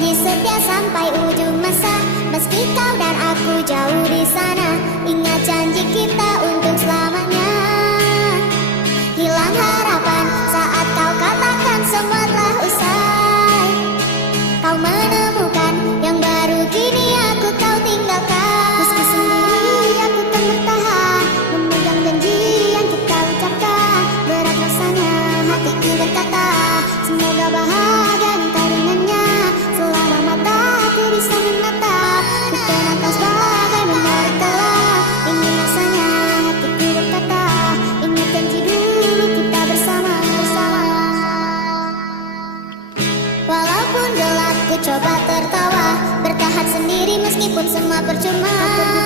janji setia sampai ujung masa. Meski kau dan aku jauh di sana, ingat janji kita untuk selamanya. Hilang harapan saat kau katakan semua telah usai. Kau menemukan yang baru, kini aku kau tinggalkan. Meski sendiri aku kan bertahan, memegang janji yang kita ucapkan. Berat rasanya hatiku berkata, semoga bahagia engkau dengannya. Selama mataku bisa menatap, ku penatap sebagai menarik kalah. Ingin rasanya hatiku berkata, ingat janji dulu kita bersama. Walaupun gelap ku coba tertawa, bertahan sendiri meskipun semua percuma.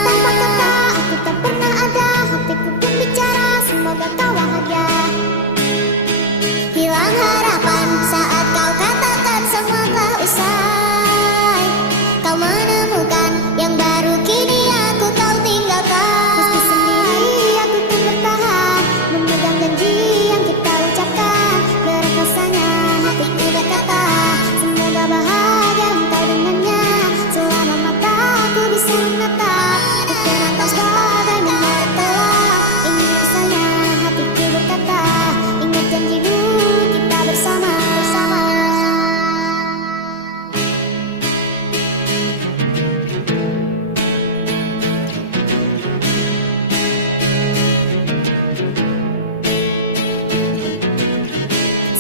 Tanpa kata aku tak pernah ada, hatiku pun bicara, semoga kau bahagia. Hilang harapan saat kau katakan semua telah usai. Kau menemukan yang baru, kini aku kau tinggalkan. Meski sendiri aku pun bertahan, memegang janji yang kita ucapkan. Berat rasanya hatiku berkata, semoga bahagia engkau dengannya. Selama mataku bisa menatap, ku penatap sebagai menarik kalah. Ingin rasanya hatiku berkata, ingat janji dulu kita bersama.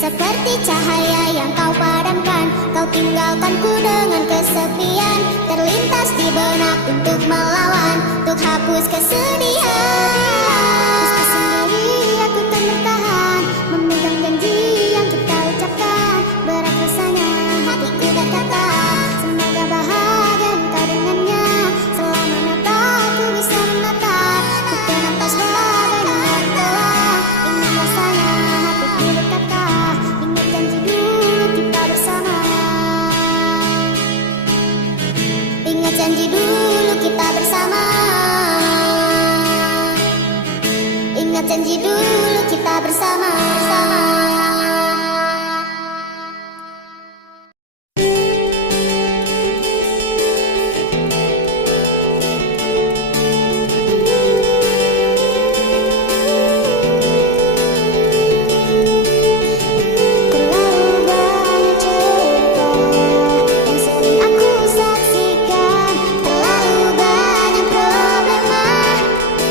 Seperti cahaya yang kau padamkan, kau tinggalkanku dengan kesepian. Terlintas di benak untuk melawan, untuk hapus kesedihan. Meski sendiri aku kan bertahan, memegang janji yang kita ucapkan. Berat rasanya hatiku berkata, semoga bahagia engkau dengannya. Selama mataku bisa menatap, ku penatap sebagai menarik kalah. Ingin rasanya hatiku berkata, ingat janji dulu kita bersama. Ingat janji dulu kita bersama. Ingat janji dulu kita bersama. Terlalu banyak cerita yang sering aku saksikan, terlalu banyak problema,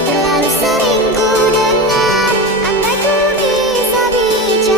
terlalu sering ku dengar. Andai ku bisa bicara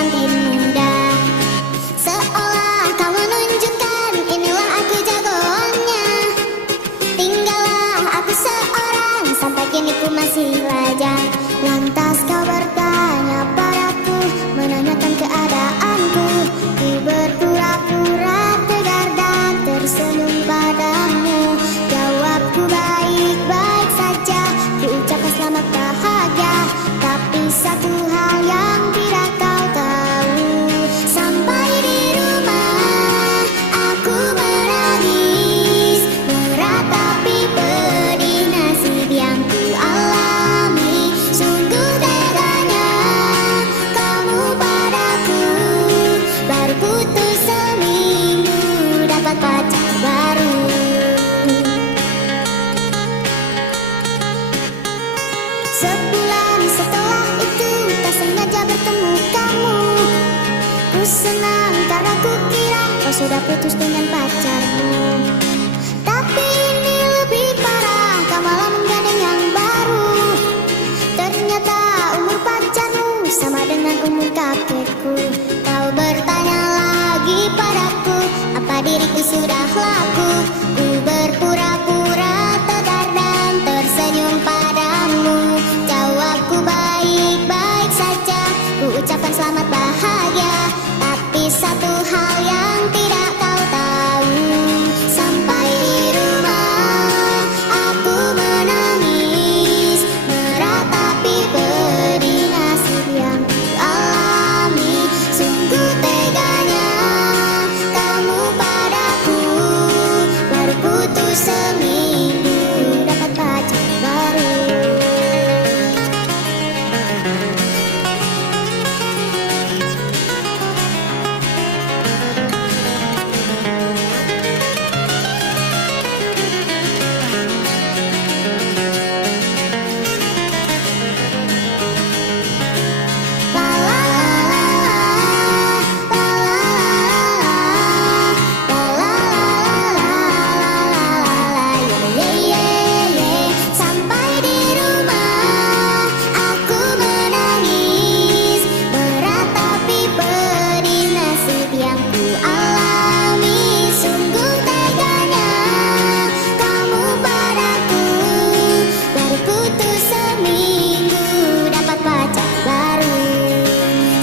pengantin muda. Seolah kau menunjukkan inilah aku jagoannya. Tinggallah aku seorang sampai kini ku masih lajang. Lantas kau bertanya padaku, menanyakan keadaanku. Ku berpura-pura tegar dan tersenyum padamu. Jawabku baik-baik saja, ku ucapkan selamat bahagia. Tapi satu hal yang tidak kau tahu, sampai di rumah aku menangis, meratapi pedih nasib yang ku alami. Sungguh teganya kamu padaku, baru putus seminggu dapat pacar baru. Sebulan setelah itu tak sengaja bertemu kamu. Ku senang karena ku kira kau sudah putus dengan pacarmu. Tapi ini lebih parah, kau malah menggandeng yang baru. Ternyata umur pacarmu sama dengan umur kakekku. Kau bertanya lagi padaku, apa diriku sudah laku. Ku berpura-pura tegar dan tersenyum padamu. Jawabku baik-baik saja, ku ucapkan selamat bahagia. Tapi satu hal yang tidak kau tahu, sampai di rumah aku menangis, meratapi pedih nasib yang ku alami. Sungguh teganya kamu padaku, baru putus seminggu dapat pacar baru. Sampai di rumah aku menangis, meratapi pedih nasib yang ku alami. Sungguh teganya kamu padaku, baru putus seminggu dapat pacar baru.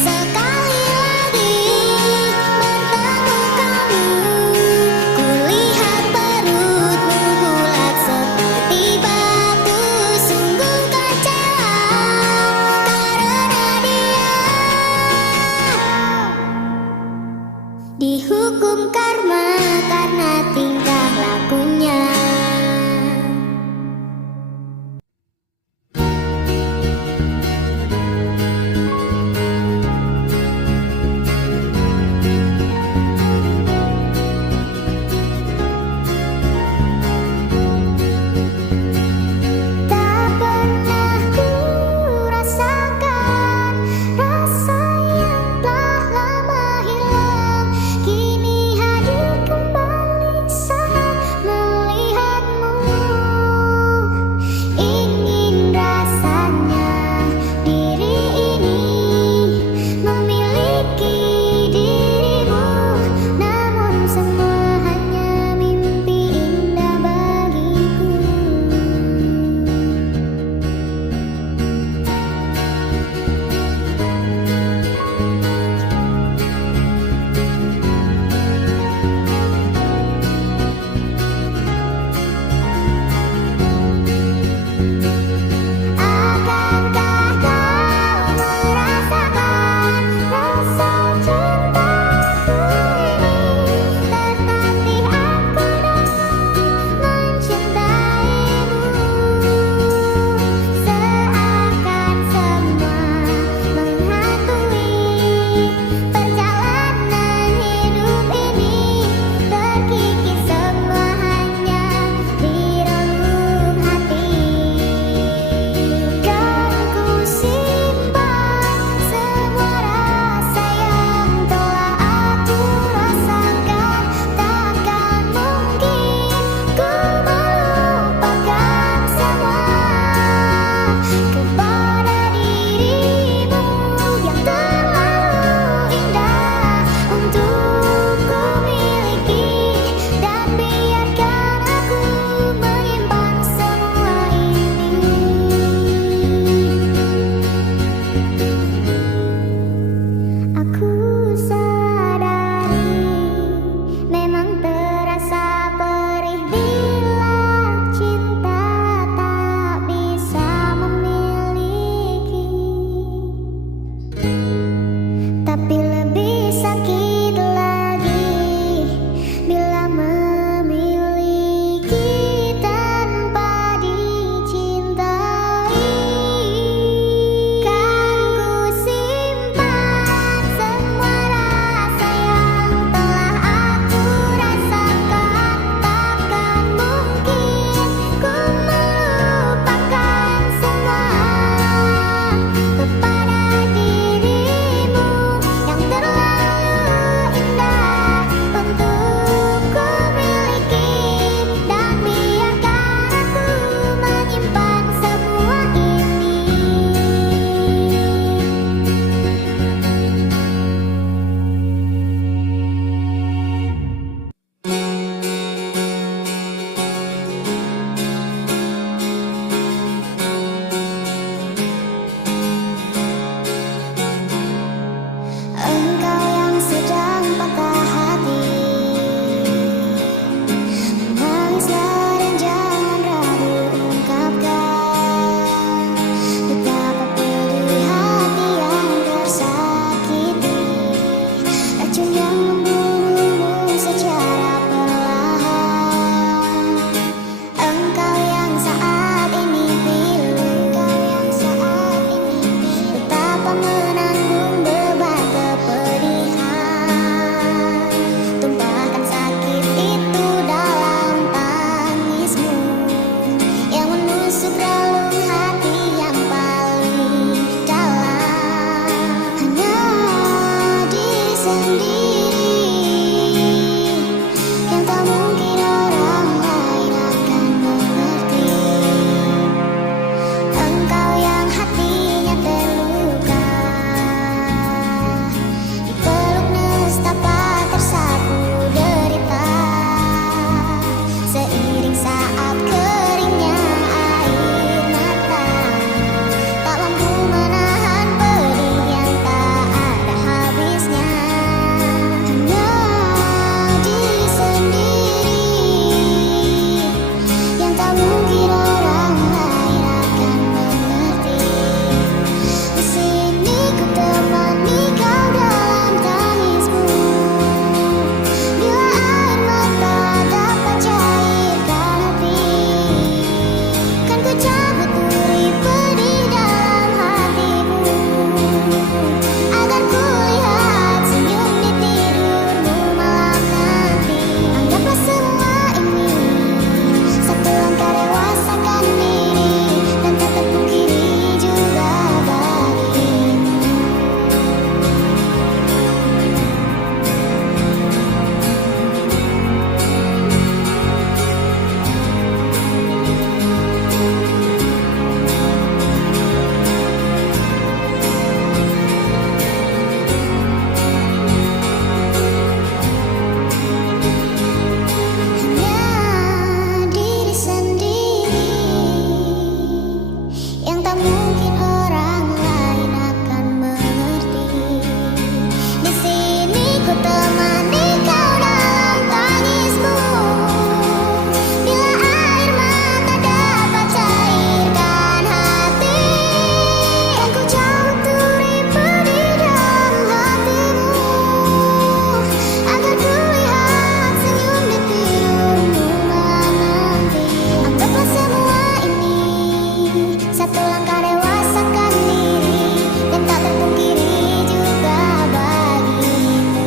Sekali lagi bertemu kamu, kulihat perutmu bulat seperti batu. Sungguh kecewa karena dia dihukum karma karena tingkah lakunya. Tak pernah ku rasakan rasa yang telah lama hilang, kini hadir sendiri yang tak mungkin orang lain akan mengerti. Engkau yang hatinya terluka, dipeluk nestapa tersapu derita. Seiring saat keringnya air mata, tak mampu menahan pedih yang tak ada habisnya. Hanya diri sendiri yang tak mungkin orang lain akan mengerti. Di sini ku temani kau dalam tangismu, bila air mata dapat cairkan hati. Kan ku cabut duri pedih dalam hatimu, agar ku lihat senyum di tidurmu malam nanti. Anggaplah semua ini satu langkah dewasakan diri, dan tak terpungkiri juga bagimu. Hanya diri sendiri yang tak mungkin orang lain akan mengerti. Di sini ku temani kau dalam tangismu, bila air mata dapat cairkan hati. Kan ku cabut duri pedih dalam hatimu, agar ku lihat senyum di tidurmu malam nanti. Anggaplah semua ini satu langkah dewasakan diri, dan tak terpungkiri juga bagimu.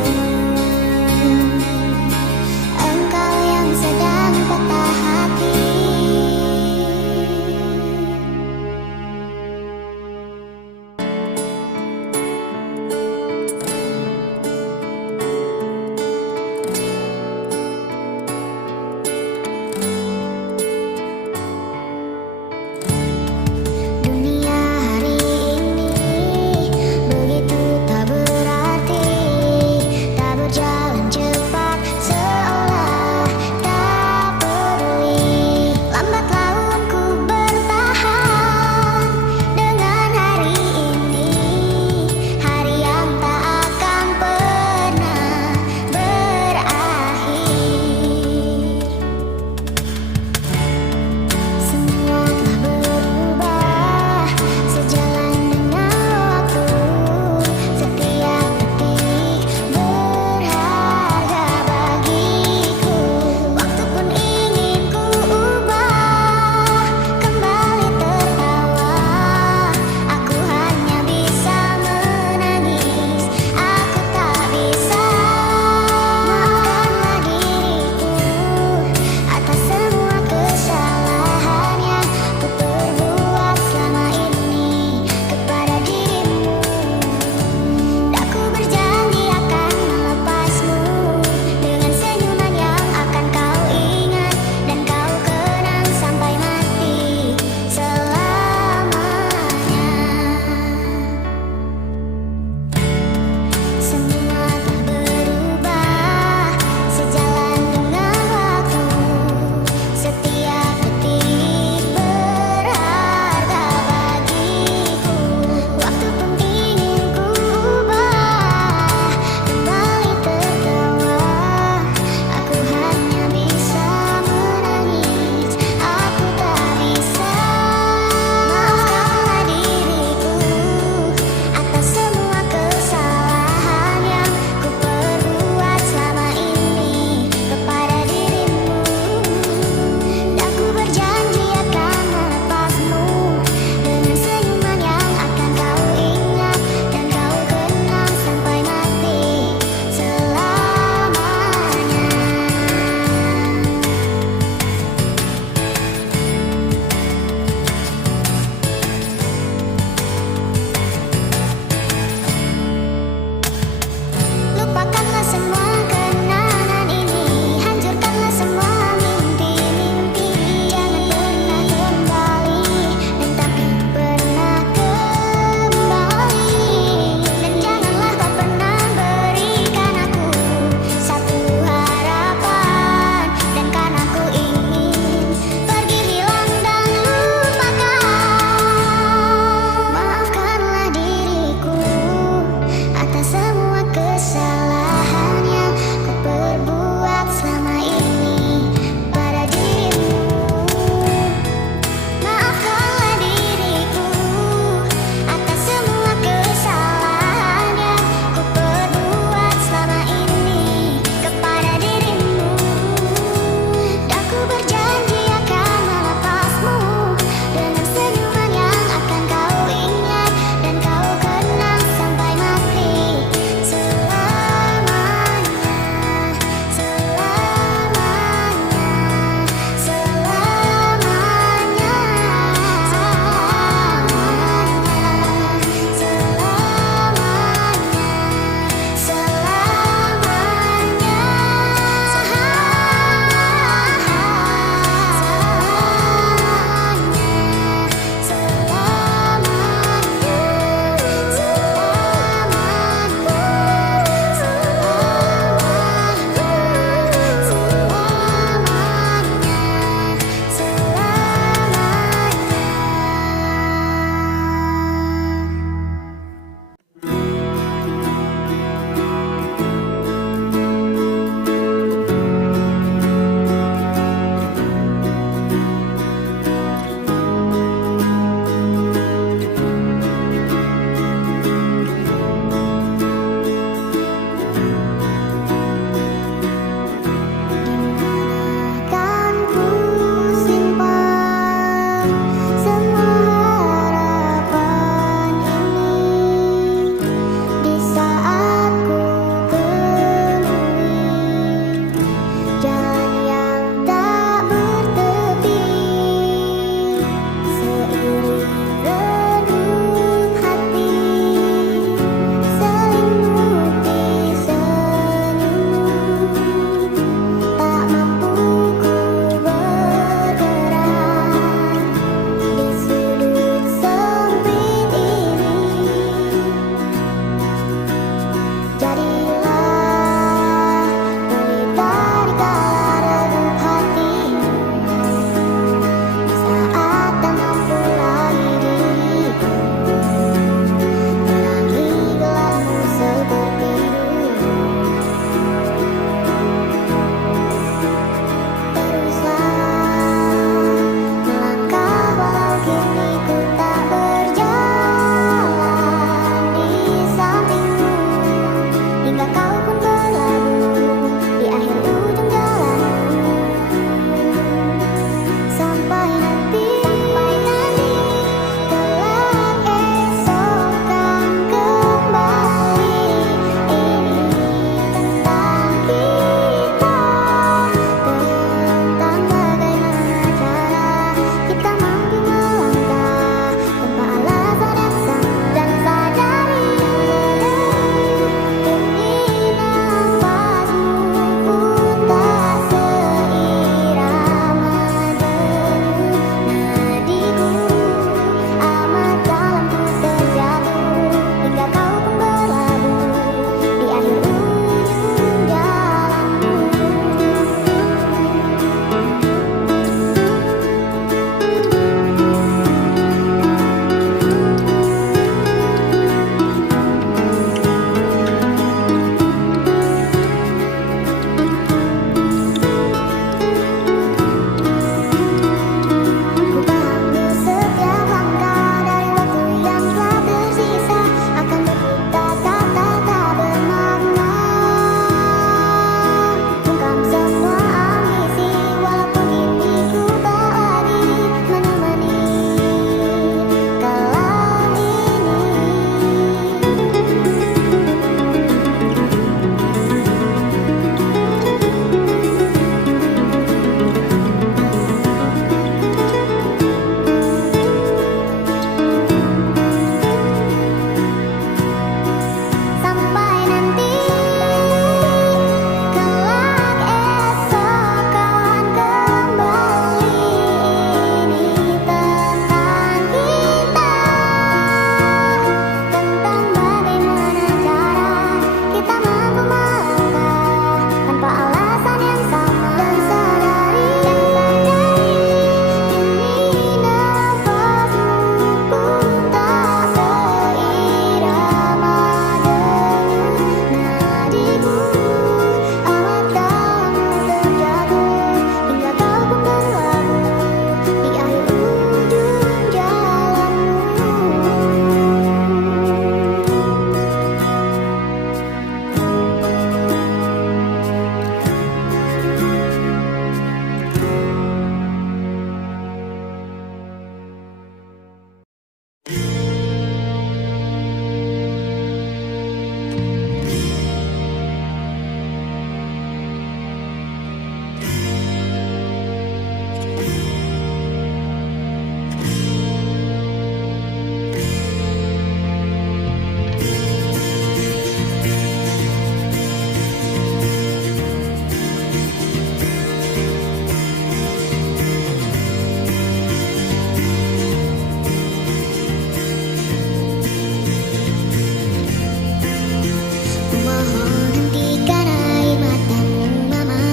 Mohon hentikan air matamu mama,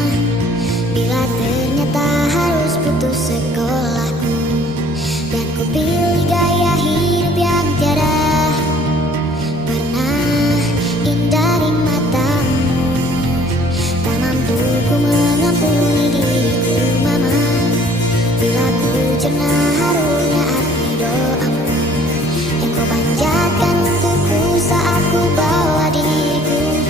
bila ternyata harus putus sekolahku, dan ku pilih gaya hidup yang tiada pernah indah di matamu. Tak mampu ku mengampuni diriku mama, bila ku cerna harunya arti doamu yang kau panjatkan untukku saat ku bawa diriku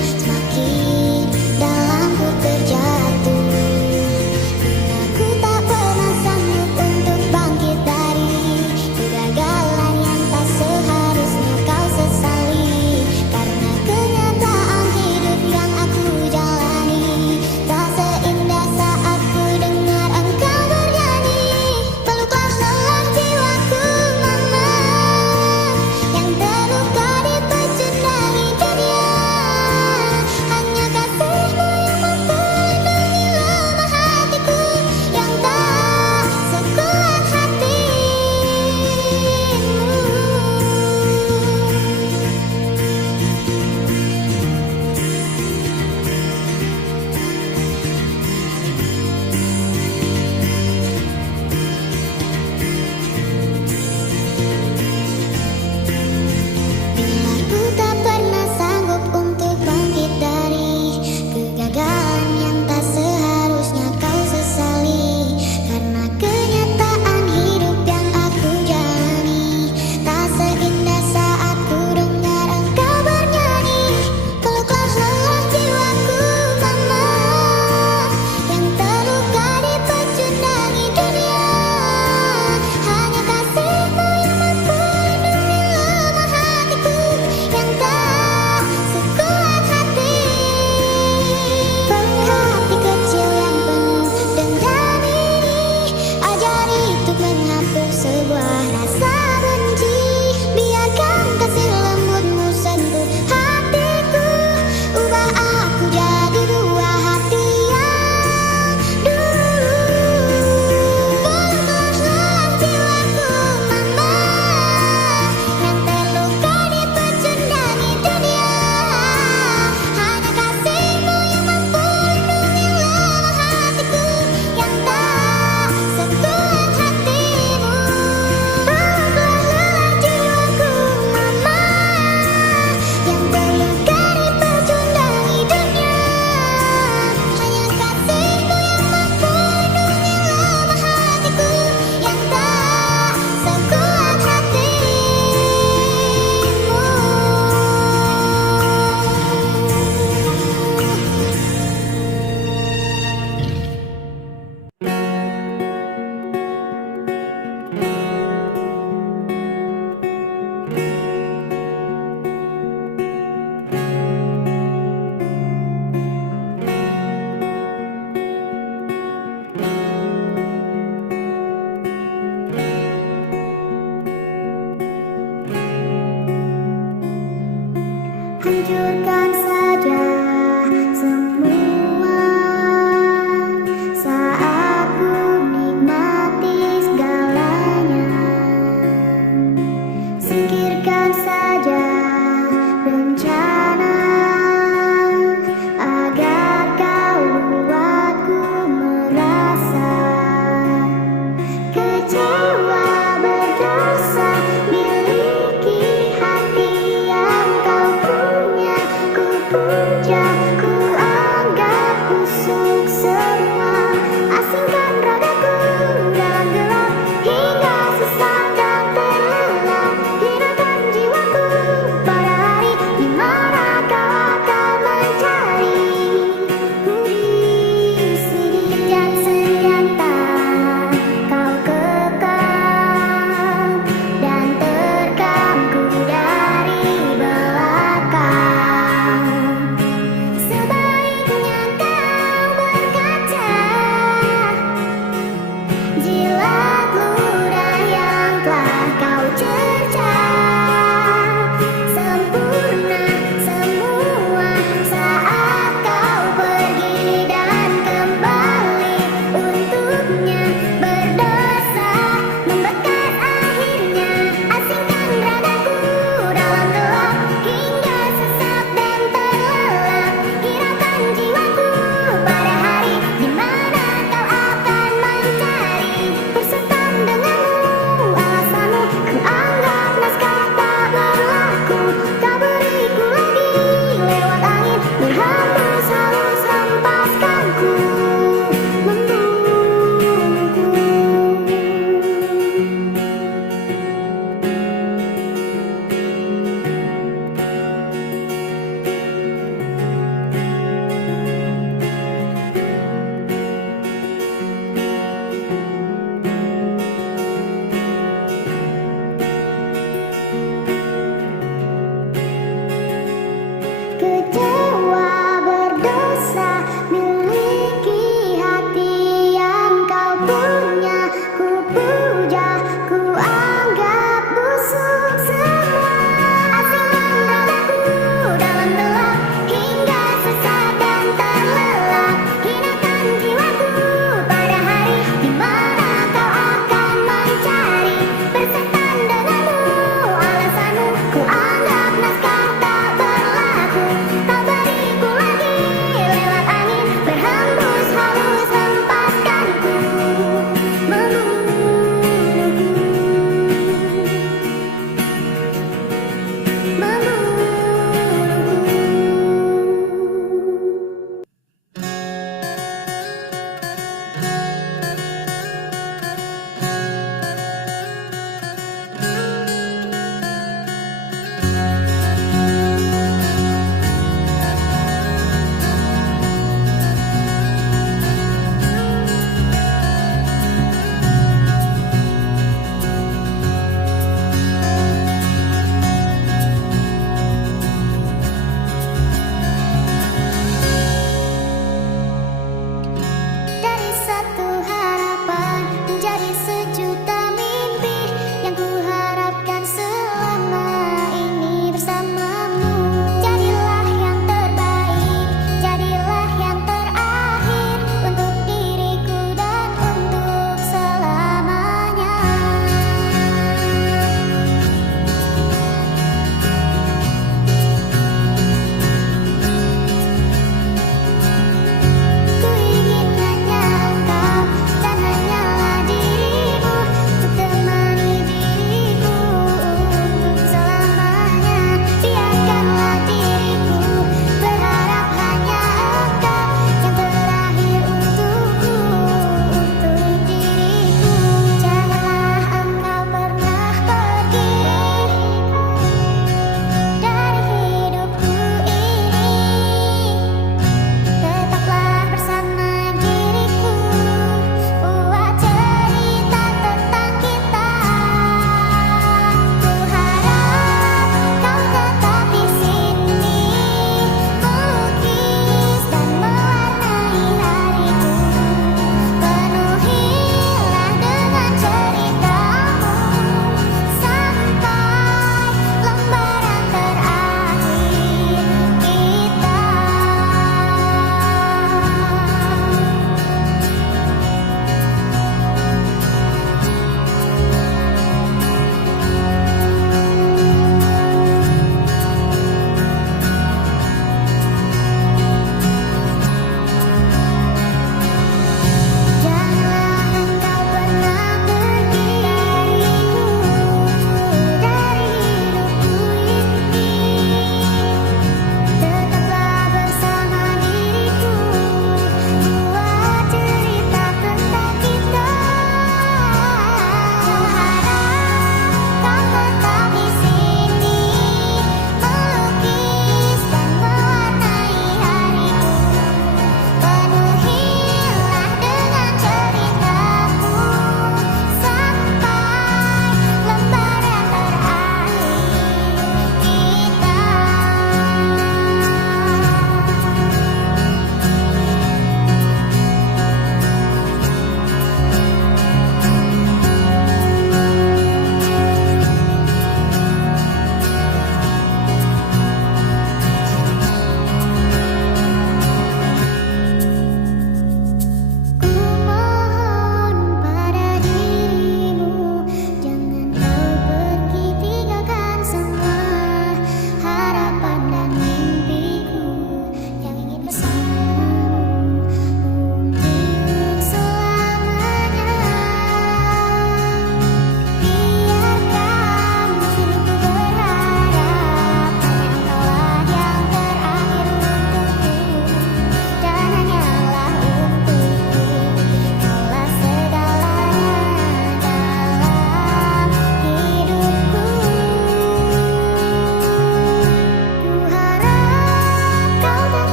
bisa